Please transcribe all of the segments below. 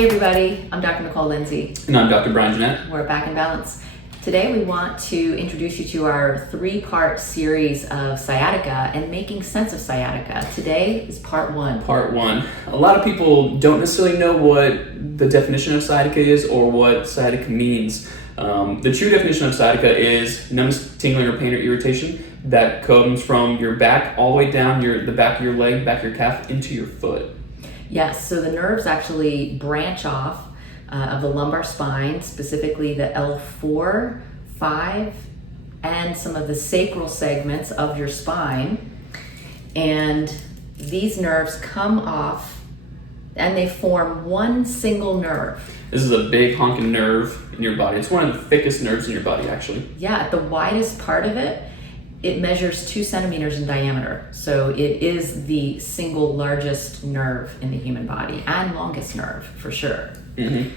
Hey everybody, I'm Dr. Nicole Lindsey. And I'm Dr. Gennett. We're Back in Balance. Today we want to introduce you to our 3-part series of sciatica and making sense of sciatica. Today is part 1. Part 1. A lot of people don't necessarily know what the definition of sciatica is or what sciatica means. The true definition of sciatica is numbness, tingling, or pain or irritation that comes from your back all the way down the back of your leg, back of your calf, into your foot. Yes, so the nerves actually branch off of the lumbar spine, specifically the L4, 5, and some of the sacral segments of your spine. And these nerves come off and they form one single nerve. This is a big honking nerve in your body. It's one of the thickest nerves in your body, actually. Yeah, the widest part of it, it measures 2 centimeters in diameter. So it is the single largest nerve in the human body and longest nerve for sure. Mm-hmm.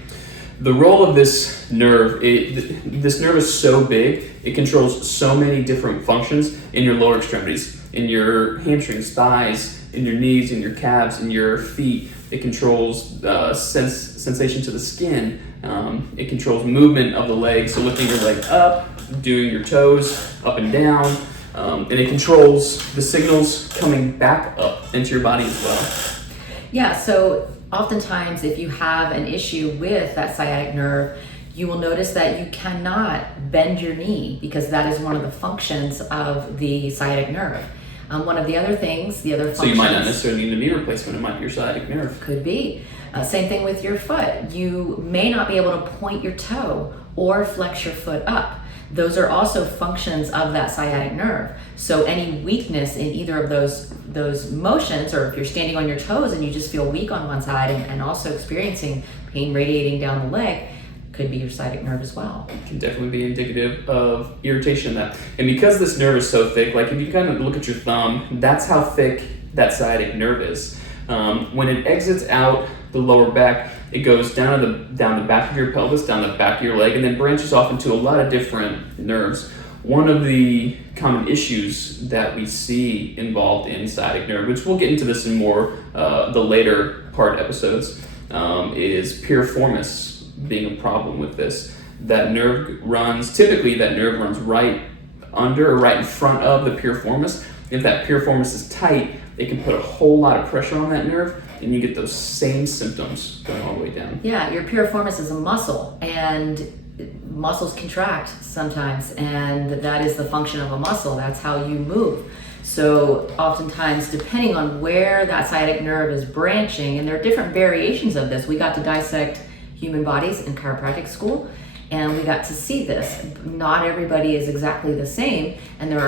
The role of this nerve, this nerve is so big, it controls so many different functions in your lower extremities, in your hamstrings, thighs, in your knees, in your calves, in your feet. It controls sensation to the skin. It controls movement of the legs, so lifting your leg up, doing your toes up and down. And it controls the signals coming back up into your body as well. Yeah, so oftentimes if you have an issue with that sciatic nerve, you will notice that you cannot bend your knee because that is one of the functions of the sciatic nerve. One of the other things, the other functions... So you might not necessarily need a knee replacement, it might be your sciatic nerve. Could be. Same thing with your foot. You may not be able to point your toe or flex your foot up. Those are also functions of that sciatic nerve. So any weakness in either of those motions, or if you're standing on your toes and you just feel weak on one side and also experiencing pain radiating down the leg, could be your sciatic nerve as well. It can definitely be indicative of irritation in that. And because this nerve is so thick, like if you kind of look at your thumb, that's how thick that sciatic nerve is. When it exits out the lower back, it goes down the back of your pelvis, down the back of your leg, and then branches off into a lot of different nerves. One of the common issues that we see involved in sciatic nerve, which we'll get into this in more the later part episodes, is piriformis being a problem with this. Typically that nerve runs right under or right in front of the piriformis. If that piriformis is tight, it can put a whole lot of pressure on that nerve, and you get those same symptoms going all the way down. Yeah, your piriformis is a muscle, and muscles contract sometimes, and that is the function of a muscle. That's how you move. So oftentimes, depending on where that sciatic nerve is branching, and there are different variations of this. We got to dissect human bodies in chiropractic school, and we got to see this. Not everybody is exactly the same, and there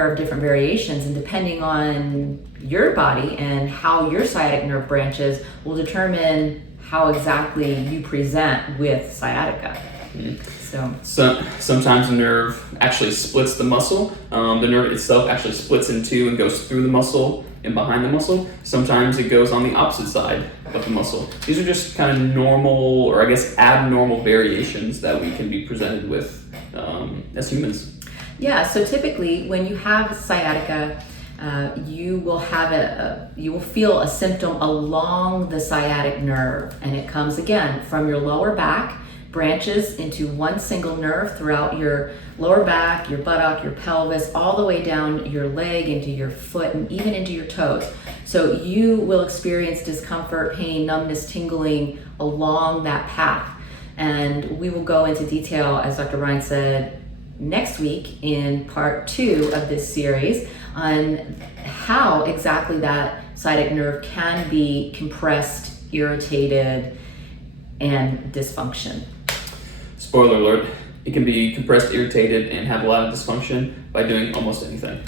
are different variations, and depending on your body and how your sciatic nerve branches will determine how exactly you present with sciatica. So sometimes the nerve actually splits the muscle. The nerve itself actually splits in two and goes through the muscle and behind the muscle. Sometimes it goes on the opposite side of the muscle. These are just kind of normal, or I guess abnormal variations that we can be presented with as humans. Yeah, so typically when you have sciatica, you will feel a symptom along the sciatic nerve, and it comes again from your lower back, branches into one single nerve throughout your lower back, your buttock, your pelvis, all the way down your leg, into your foot, and even into your toes. So you will experience discomfort, pain, numbness, tingling along that path. And we will go into detail, as Dr. Ryan said, next week in part 2 of this series on how exactly that sciatic nerve can be compressed, irritated, and dysfunction. Spoiler alert, it can be compressed, irritated, and have a lot of dysfunction by doing almost anything.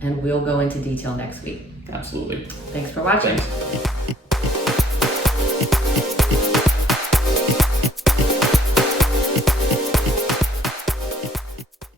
And we'll go into detail next week. Absolutely. Thanks for watching. Thanks.